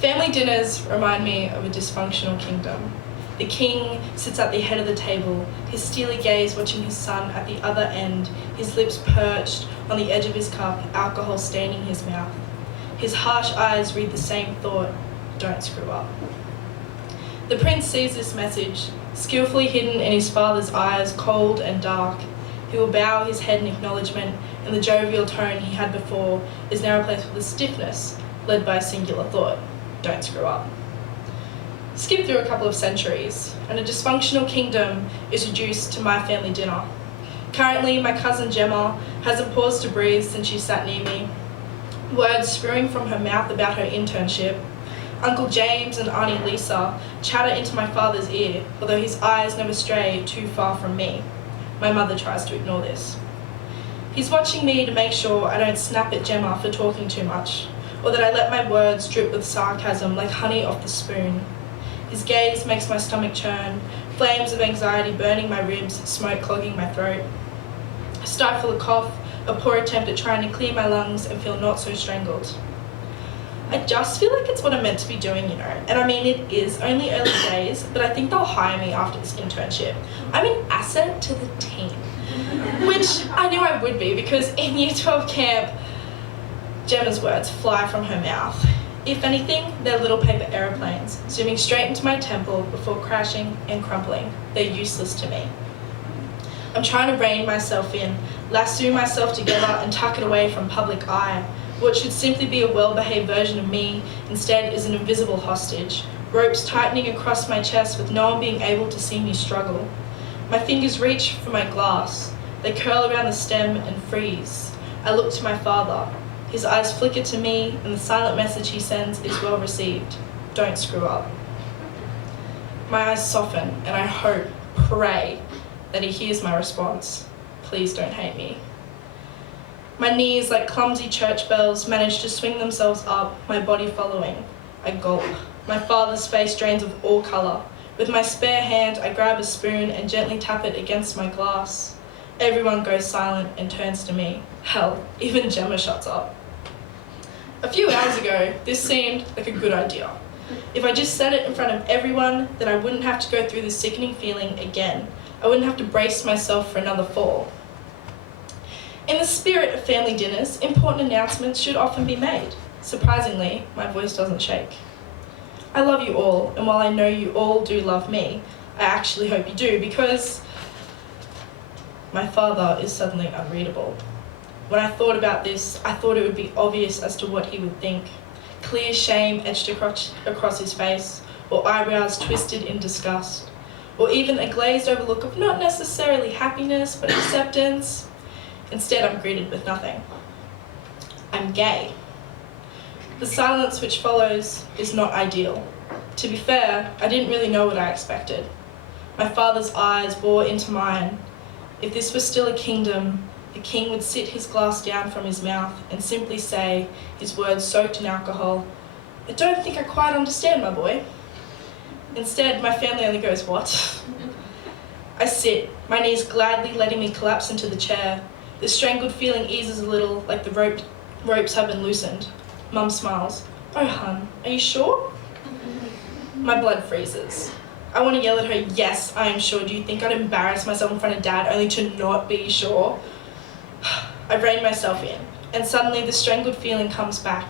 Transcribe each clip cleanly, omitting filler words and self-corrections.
Family dinners remind me of a dysfunctional kingdom. The king sits at the head of the table, his steely gaze watching his son at the other end, his lips perched on the edge of his cup, alcohol staining his mouth. His harsh eyes read the same thought, don't screw up. The prince sees this message, skillfully hidden in his father's eyes, cold and dark. He will bow his head in acknowledgement, and the jovial tone he had before is now replaced with a stiffness, led by a singular thought, don't screw up. Skip through a couple of centuries, and a dysfunctional kingdom is reduced to my family dinner. Currently, my cousin Gemma hasn't paused to breathe since she sat near me, words spewing from her mouth about her internship. Uncle James and Auntie Lisa chatter into my father's ear, although his eyes never stray too far from me. My mother tries to ignore this. He's watching me to make sure I don't snap at Gemma for talking too much, or that I let my words drip with sarcasm like honey off the spoon. His gaze makes my stomach churn, flames of anxiety burning my ribs, smoke clogging my throat. I stifle a cough, a poor attempt at trying to clear my lungs and feel not so strangled. I just feel like it's what I'm meant to be doing, you know. And I mean, it is only early days, but I think they'll hire me after this internship. I'm an asset to the team, which I knew I would be because in Year 12 camp, Gemma's words fly from her mouth. If anything, they're little paper aeroplanes, zooming straight into my temple before crashing and crumpling. They're useless to me. I'm trying to rein myself in, lasso myself together and tuck it away from public eye. What should simply be a well-behaved version of me, instead is an invisible hostage, ropes tightening across my chest with no one being able to see me struggle. My fingers reach for my glass. They curl around the stem and freeze. I look to my father. His eyes flicker to me, and the silent message he sends is well received. Don't screw up. My eyes soften, and I hope, pray, that he hears my response. Please don't hate me. My knees, like clumsy church bells, manage to swing themselves up, my body following. I gulp. My father's face drains of all colour. With my spare hand, I grab a spoon and gently tap it against my glass. Everyone goes silent and turns to me. Hell, even Gemma shuts up. A few hours ago, this seemed like a good idea. If I just said it in front of everyone, then I wouldn't have to go through this sickening feeling again. I wouldn't have to brace myself for another fall. In the spirit of family dinners, important announcements should often be made. Surprisingly, my voice doesn't shake. I love you all, and while I know you all do love me, I actually hope you do, because my father is suddenly unreadable. When I thought about this, I thought it would be obvious as to what he would think. Clear shame etched across his face, or eyebrows twisted in disgust, or even a glazed over look of not necessarily happiness, but acceptance. Instead, I'm greeted with nothing. I'm gay. The silence which follows is not ideal. To be fair, I didn't really know what I expected. My father's eyes bore into mine. If this were still a kingdom, the king would sit his glass down from his mouth and simply say, his words soaked in alcohol, I don't think I quite understand, my boy. Instead, my family only goes, what? I sit, my knees gladly letting me collapse into the chair. The strangled feeling eases a little, like the ropes have been loosened. Mum smiles. Oh, hun, are you sure? My blood freezes. I want to yell at her, yes, I am sure. Do you think I'd embarrass myself in front of Dad only to not be sure? I rein myself in, and suddenly the strangled feeling comes back.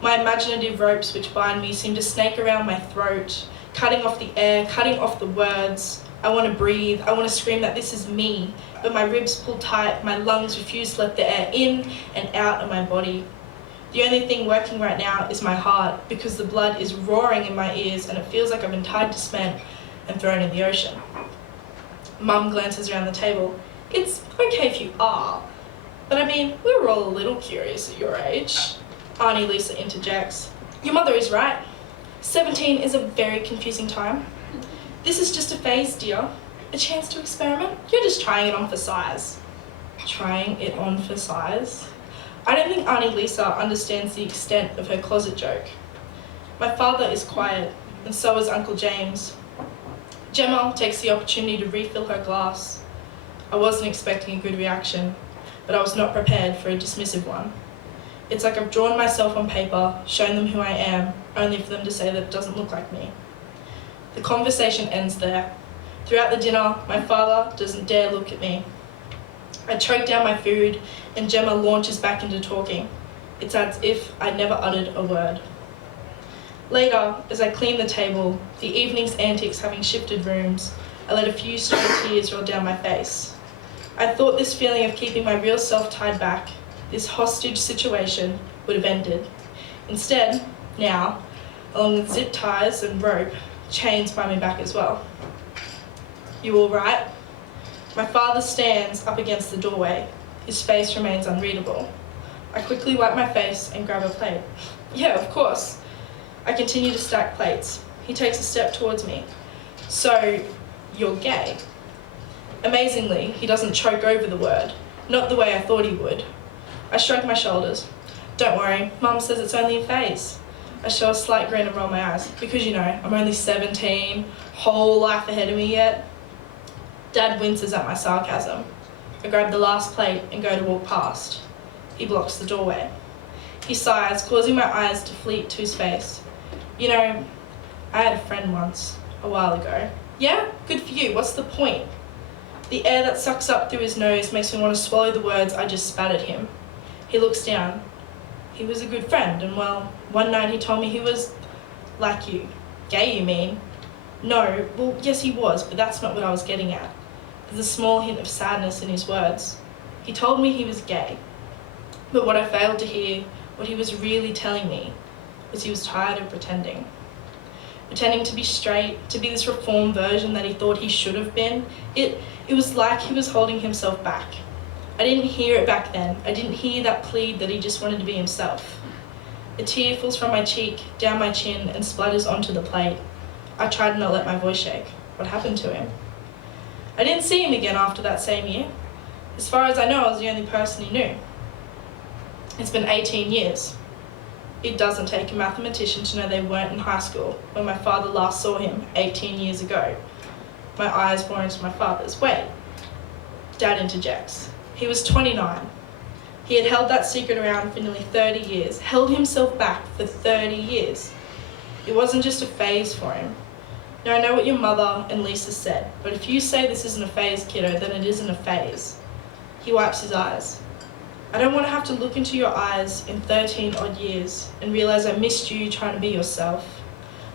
My imaginative ropes which bind me seem to snake around my throat, cutting off the air, cutting off the words. I want to breathe, I want to scream that this is me, but my ribs pull tight, my lungs refuse to let the air in and out of my body. The only thing working right now is my heart, because the blood is roaring in my ears and it feels like I've been tied to cement and thrown in the ocean. Mum glances around the table. It's okay if you are, but I mean, we were all a little curious at your age. Auntie Lisa interjects. Your mother is right. 17 is a very confusing time. This is just a phase, dear. A chance to experiment. You're just trying it on for size. Trying it on for size? I don't think Auntie Lisa understands the extent of her closet joke. My father is quiet, and so is Uncle James. Gemma takes the opportunity to refill her glass. I wasn't expecting a good reaction, but I was not prepared for a dismissive one. It's like I've drawn myself on paper, shown them who I am, only for them to say that it doesn't look like me. The conversation ends there. Throughout the dinner, my father doesn't dare look at me. I choke down my food, and Gemma launches back into talking. It's as if I never uttered a word. Later, as I clean the table, the evening's antics having shifted rooms, I let a few stray tears roll down my face. I thought this feeling of keeping my real self tied back, this hostage situation, would have ended. Instead, now, along with zip ties and rope, chains bind me back as well. You all right? My father stands up against the doorway. His face remains unreadable. I quickly wipe my face and grab a plate. Yeah, of course. I continue to stack plates. He takes a step towards me. So, you're gay? Amazingly, he doesn't choke over the word, not the way I thought he would. I shrug my shoulders. Don't worry, Mum says it's only a phase. I show a slight grin and roll my eyes, because I'm only 17, whole life ahead of me yet. Dad winces at my sarcasm. I grab the last plate and go to walk past. He blocks the doorway. He sighs, causing my eyes to fleet to his face. I had a friend once, a while ago. Yeah? Good for you. What's the point? The air that sucks up through his nose makes me want to swallow the words I just spat at him. He looks down. He was a good friend, and one night he told me he was like you. Gay, you mean? No, well, yes he was, but that's not what I was getting at. There's a small hint of sadness in his words. He told me he was gay. But what I failed to hear, what he was really telling me, was he was tired of pretending. Pretending to be straight, to be this reformed version that he thought he should have been. It was like he was holding himself back. I didn't hear it back then. I didn't hear that plead that he just wanted to be himself. A tear falls from my cheek, down my chin, and splatters onto the plate. I try to not let my voice shake. What happened to him? I didn't see him again after that same year. As far as I know, I was the only person he knew. It's been 18 years. It doesn't take a mathematician to know they weren't in high school when my father last saw him 18 years ago. My eyes bore into my father's. Wait. Dad interjects. He was 29. He had held that secret around for nearly 30 years, held himself back for 30 years. It wasn't just a phase for him. Now I know what your mother and Lisa said, but if you say this isn't a phase, kiddo, then it isn't a phase. He wipes his eyes. I don't want to have to look into your eyes in 13 odd years and realize I missed you trying to be yourself.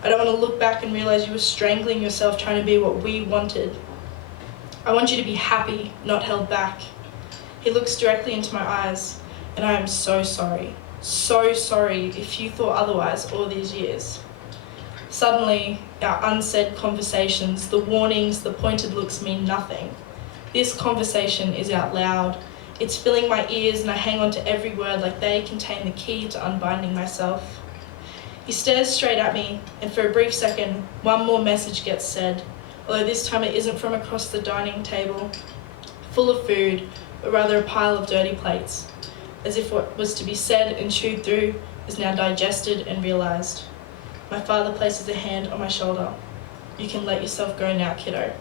I don't want to look back and realize you were strangling yourself trying to be what we wanted. I want you to be happy, not held back. He looks directly into my eyes, and I am so sorry if you thought otherwise all these years. Suddenly, our unsaid conversations, the warnings, the pointed looks mean nothing. This conversation is out loud. It's filling my ears, and I hang on to every word like they contain the key to unbinding myself. He stares straight at me, and for a brief second, one more message gets said, although this time it isn't from across the dining table, full of food, but rather a pile of dirty plates, as if what was to be said and chewed through is now digested and realized. My father places a hand on my shoulder. You can let yourself go now, kiddo.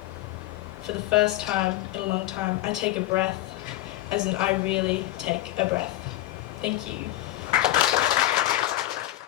For the first time in a long time, I take a breath, as in I really take a breath. Thank you.